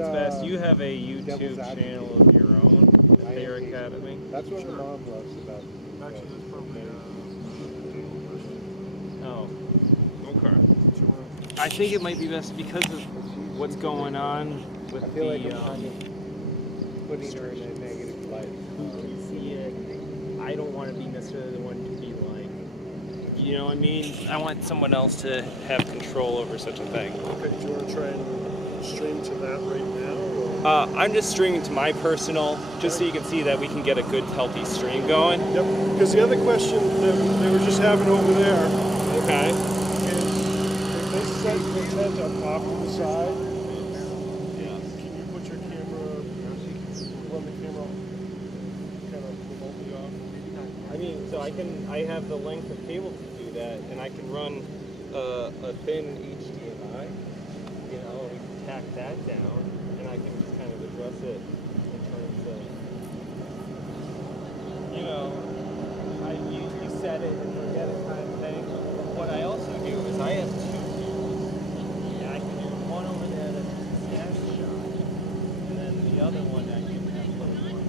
it's best. You have a Devil's YouTube Advocate. channel of your own, the I Thayer am too. Academy. That's what my mom loves about me. Actually, that's probably Oh, okay. I think it might be best because of what's going on with I feel like the. I'm kind of putting her in a negative light. You see it. I don't want to be necessarily the one to be like. You know what I mean? I want someone else to have control over such a thing. Okay, do you want to try and stream to that right now? I'm just streaming to my personal, just so you can see that we can get a good, healthy stream going. Yep, because the other question that they were just having over there Okay. is if they set the tent up off to the side, can you put your camera, run the camera kind of remotely off? I mean, so I have the length of cable to do that, and I can run a thin HDMI, you know, and we can tack that down, and I can just kind of address it in terms of, you know, you set it and forget it kind of thing. But what I also do is I have two views, and I can do one over there that's a stash shot, and then the other one I can have a little more.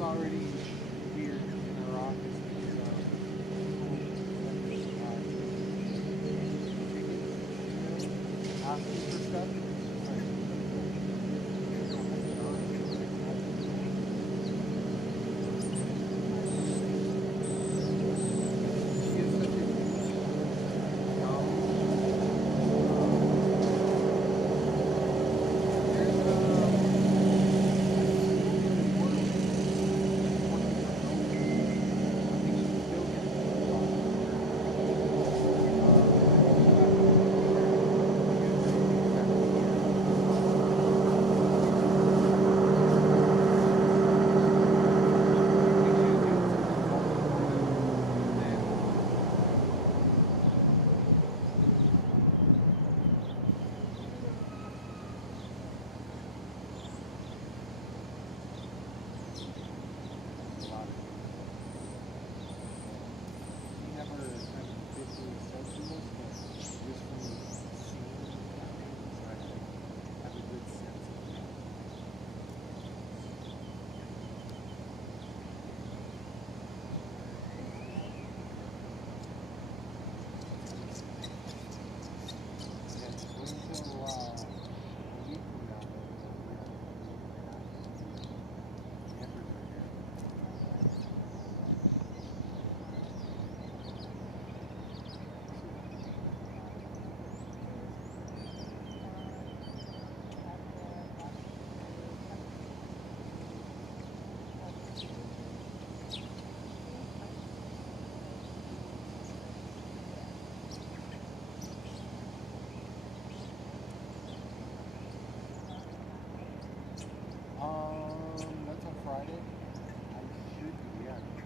Already here in our office. Asking for stuff.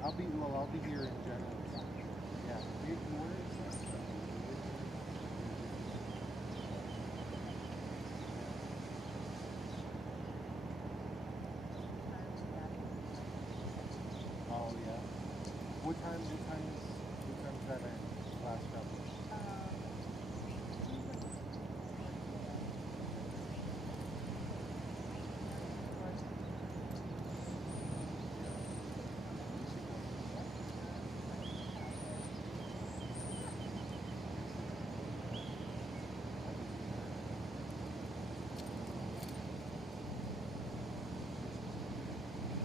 I'll be here in general. Yeah. Big words. Oh yeah. What time is that at last travel?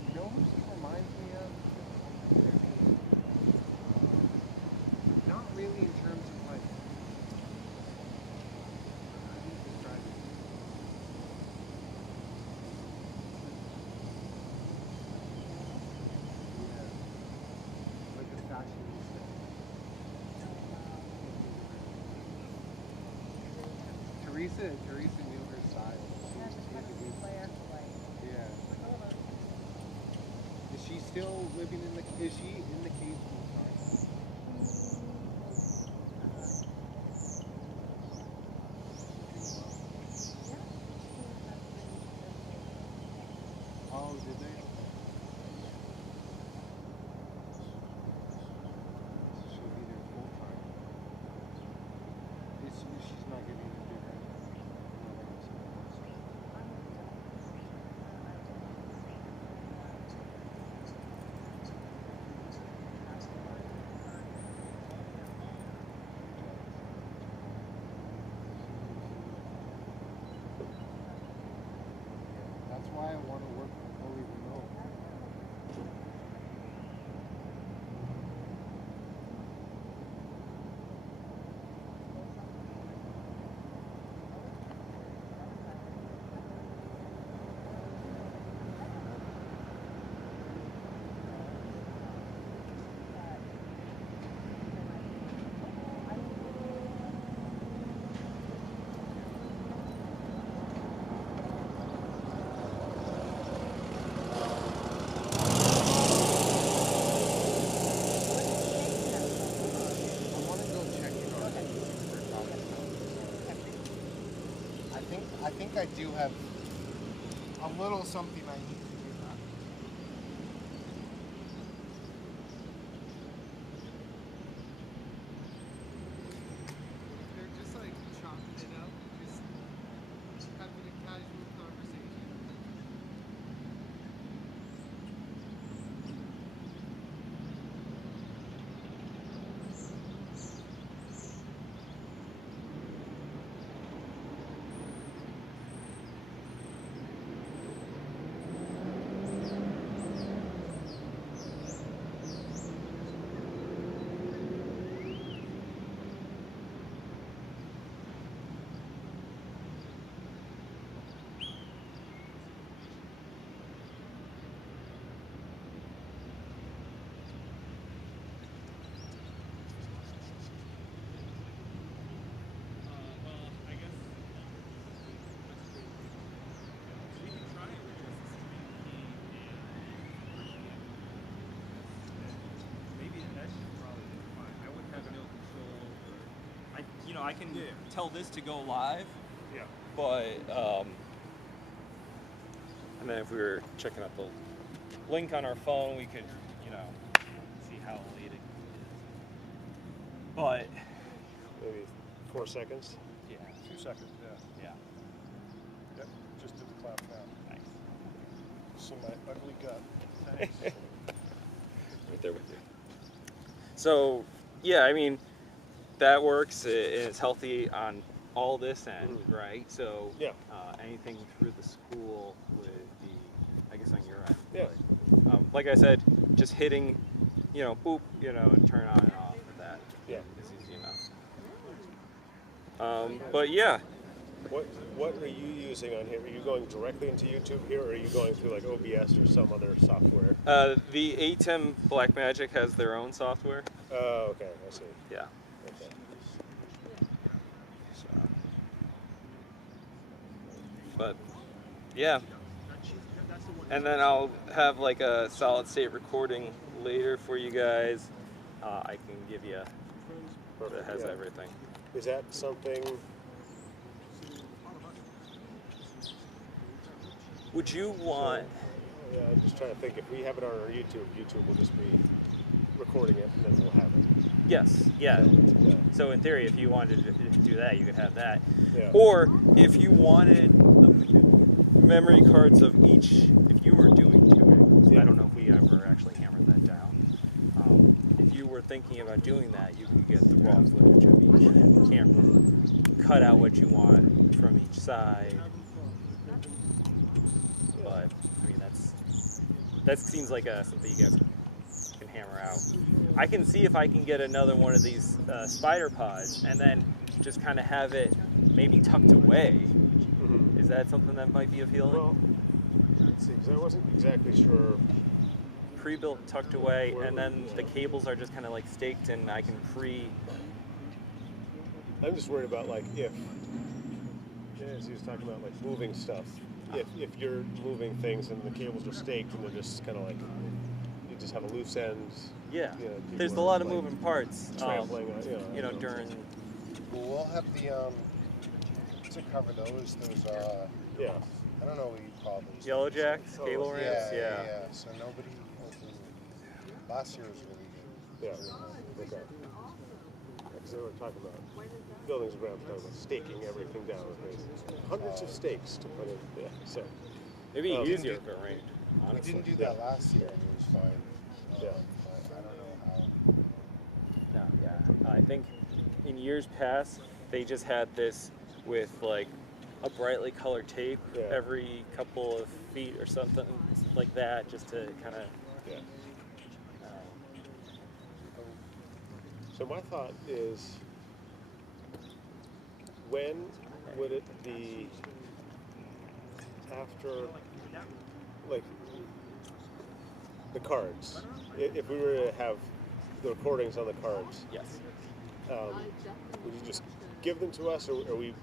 You know who she reminds me of? Not really in terms of like. How do you describe it? Yeah. Like a fashionista. Teresa knew her style. Yeah. Is she still living in the? Is she in the cave full time? Oh, did they? She'll be there full time. She's not getting a different. That's why I want to work fully remote. I want to go check in on that for talking about. I think I do have a little something I need to do that. They're just like chopping it up, just having a casual conversation. I can tell this to go live, Yeah. but and then if we were checking out the link on our phone, we could, see how late it is. But Maybe 4 seconds. yeah, 2 seconds. Yeah. yeah, Yep. Just did the clap now. nice. See my ugly gut. Thanks. Right there with you. So yeah, I mean that works. It's healthy on all this end, right? So Yeah. Anything through the school would be, I guess, on your end. Yeah. But, like I said, just hitting, boop, and turn on and off of that. Yeah. Is easy enough. But yeah. What are you using on here? Are you going directly into YouTube here, or are you going through like OBS or some other software? The ATEM Blackmagic has their own software. Oh, okay. I see. Yeah. Okay. So, but yeah. and then I'll have like a solid state recording later for you guys. I can give you that has everything. Is that something? Would you want? Yeah, I'm just trying to think. If we have it on our YouTube, YouTube will just be recording it, and then we'll have it. Yes, yeah. Yeah. So in theory, if you wanted to do that, you could have that. Yeah. Or if you wanted the memory cards of each, if you were doing 2 angles, I don't know if we ever actually hammered that down. If you were thinking about doing that, you could get the raw footage of each camera, cut out what you want from each side. But I mean, that seems like something you guys can hammer out. I can see if I can get another one of these spider pods and then just kind of have it maybe tucked away. Mm-hmm. Is that something that might be appealing? Well, let's see, 'cause I wasn't exactly sure. Pre-built, tucked away, and then the cables are just kind of like staked, and I can I'm just worried about like if, as he was talking about like moving stuff. If you're moving things and the cables are staked and they're just kind of like, you just have a loose end. Yeah. You know, people There's a are, lot of like, moving parts. trampling on, You know, during. Well, we'll have the to cover those. Yeah. I don't know what you call those. Yellow jacks, Oh, cable Yeah, ramps, yeah. So nobody. Last year was really good. Yeah. Okay. Because they were talking about buildings and grounds, talking about staking everything down. There's hundreds of stakes to put in. Yeah. So. Maybe Um, easier for rain. We Honestly. didn't do that last year, and it was fine. Yeah. But I don't know how. No, yeah. I think in years past they just had this with like a brightly colored tape Yeah. every couple of feet or something like that, just to kind of. Yeah. So my thought is, when would it be after, like, the cards? If we were to have the recordings on the cards, Yes. would you just give them to us, or are we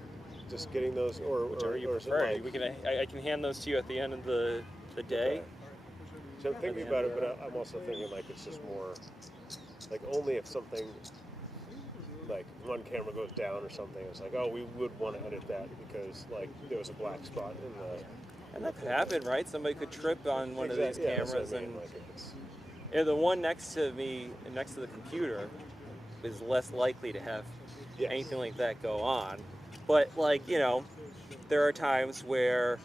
just getting those, or Whichever you or is it prefer. like- We can. I can hand those to you at the end of the day. Okay. So I'm thinking about it, but I'm also thinking like it's just more, like only if something, like one camera goes down or something, it's like, oh, we would want to edit that because like there was a black spot in the. And that could happen, right? Somebody could trip on one of these Exactly, yeah, that's what I cameras, mean, and like if it's, the one next to me, next to the computer, is less likely to have Yes. anything like that go on. But like, you know, there are times where,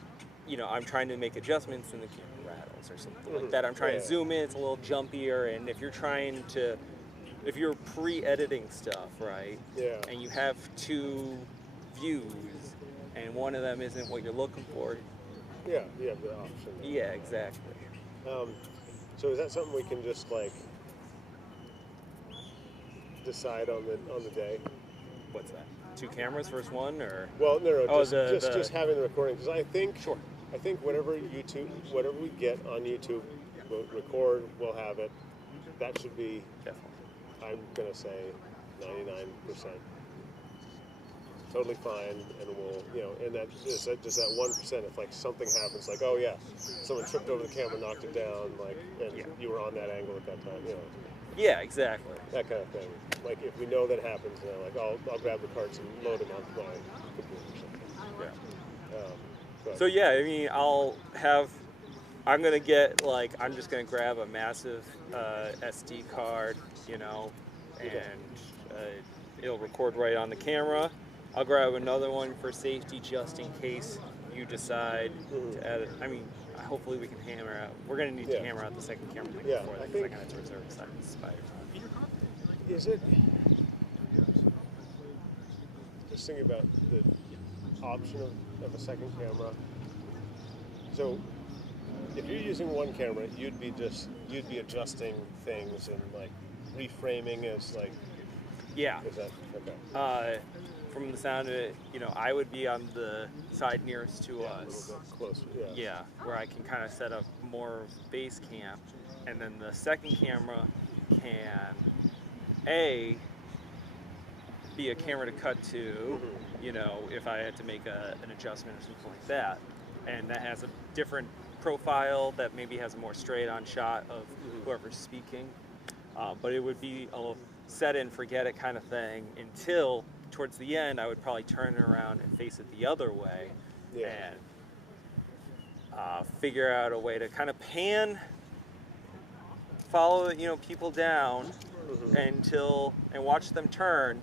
you know, I'm trying to make adjustments and the camera rattles or something like that. I'm trying to Yeah. zoom in, it's a little jumpier, and if you're pre-editing stuff, right? Yeah. And you have 2 views, and one of them isn't what you're looking for. yeah, you have the option. there. Yeah, exactly. So is that something we can just like decide on the day? What's that? 2 cameras versus 1, or? Well, no, Oh, just having the recording, because I think Sure. whatever we get on YouTube, we'll record, we'll have it. That should be, Definitely. I'm gonna say, 99% totally fine, and we'll, you know, and that just that 1%. If like something happens, like oh yeah, someone tripped over the camera, knocked it down, like, and Yeah. you were on that angle at that time, you know, Yeah, exactly. that kind of thing. Like if we know that happens, then like I'll grab the cards and load them onto my computer or something. Yeah. But, So yeah, I mean, I'm gonna get like, I'm just gonna grab a massive SD card, you know, and it'll record right on the camera. I'll grab another one for safety just in case you decide to edit. I mean, hopefully we can hammer out. We're gonna need to Yeah. hammer out the second camera thing Yeah, before I that, because I think- gotta have to reserve the second spider. is it? Just thinking about the option of a second camera. So, if you're using one camera, you'd be adjusting things and like reframing as like. Yeah. Is that okay? From the sound of it, you know, I would be on the side nearest to Yeah, a us. little bit closer. Yeah. Yeah, where I can kind of set up more of base camp, and then the second camera can be a camera to cut to, you know, if I had to make an adjustment or something like that, and that has a different profile that maybe has a more straight-on shot of whoever's speaking. But it would be a set and forget it kind of thing until towards the end I would probably turn it around and face it the other way and figure out a way to kind of follow people down until and watch them turn.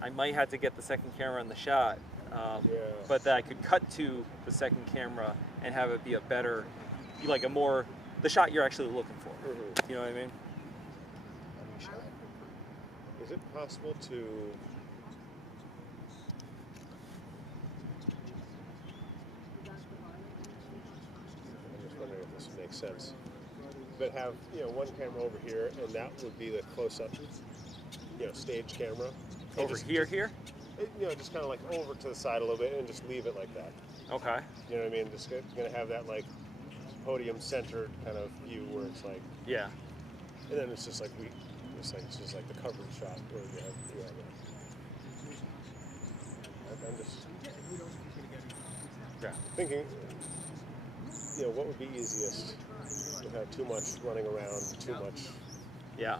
I might have to get the second camera in the shot, but that I could cut to the second camera and have it be a better, like the shot you're actually looking for. You know what I mean? Is it possible to? I'm just wondering if this makes sense. But have one camera over here, and that would be the close-up, stage camera. And Over here? just kind of like over to the side a little bit, and just leave it like that. Okay. You know what I mean? Just gonna have that like podium-centered kind of view where it's like, Yeah. and then it's just like it's just like the coverage shot where you have I'm just thinking, what would be easiest without too much running around, too much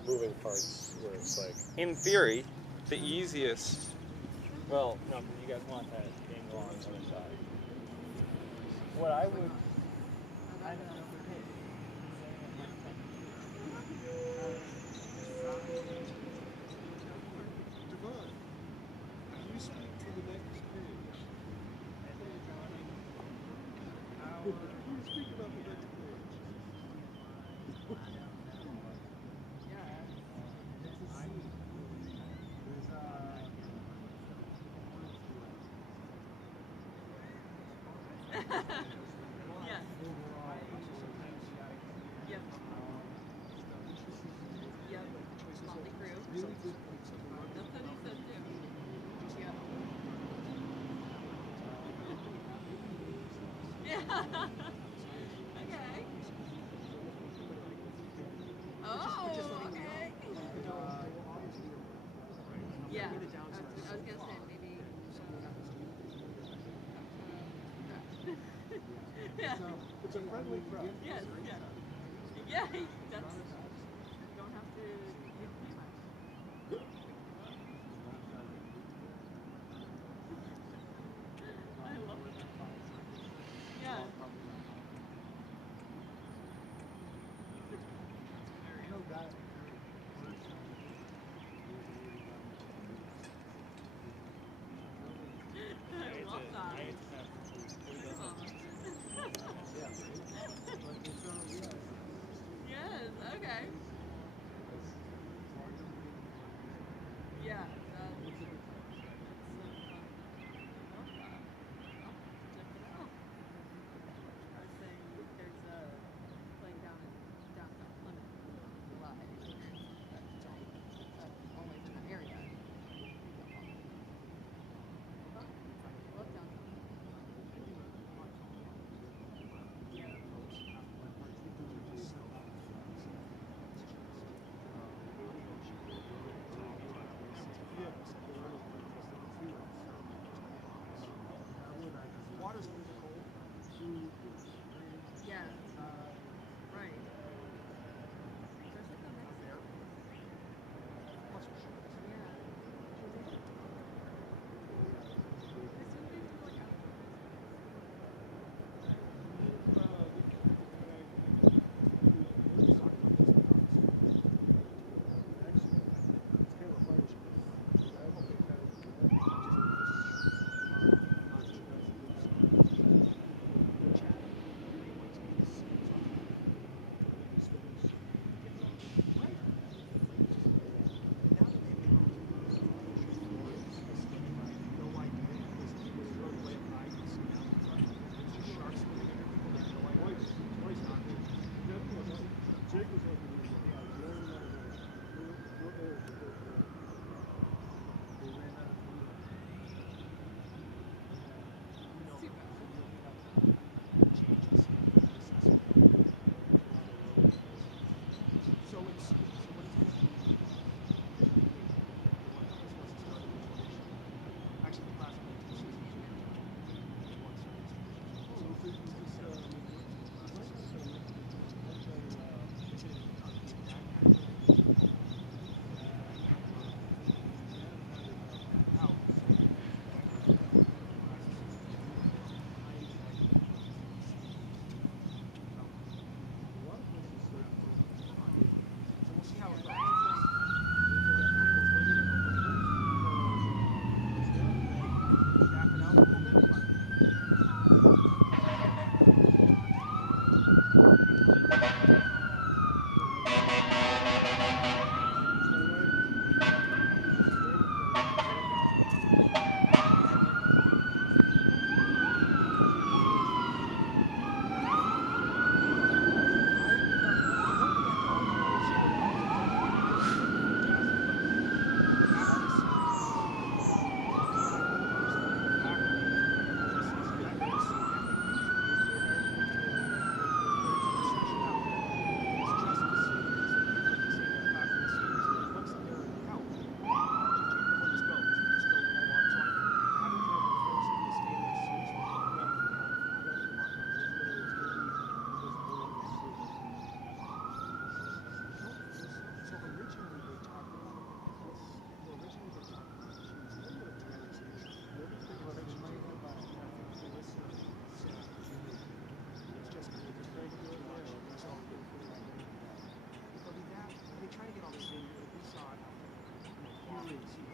moving parts, where it's like, in theory, the easiest. Well, no, because you guys want that angle on the other side. What I would. I don't know. It's a friendly crowd. Yes, yeah. Yeah, that's, you don't have to. I love it. Yeah. I love that. Yes, okay. Please.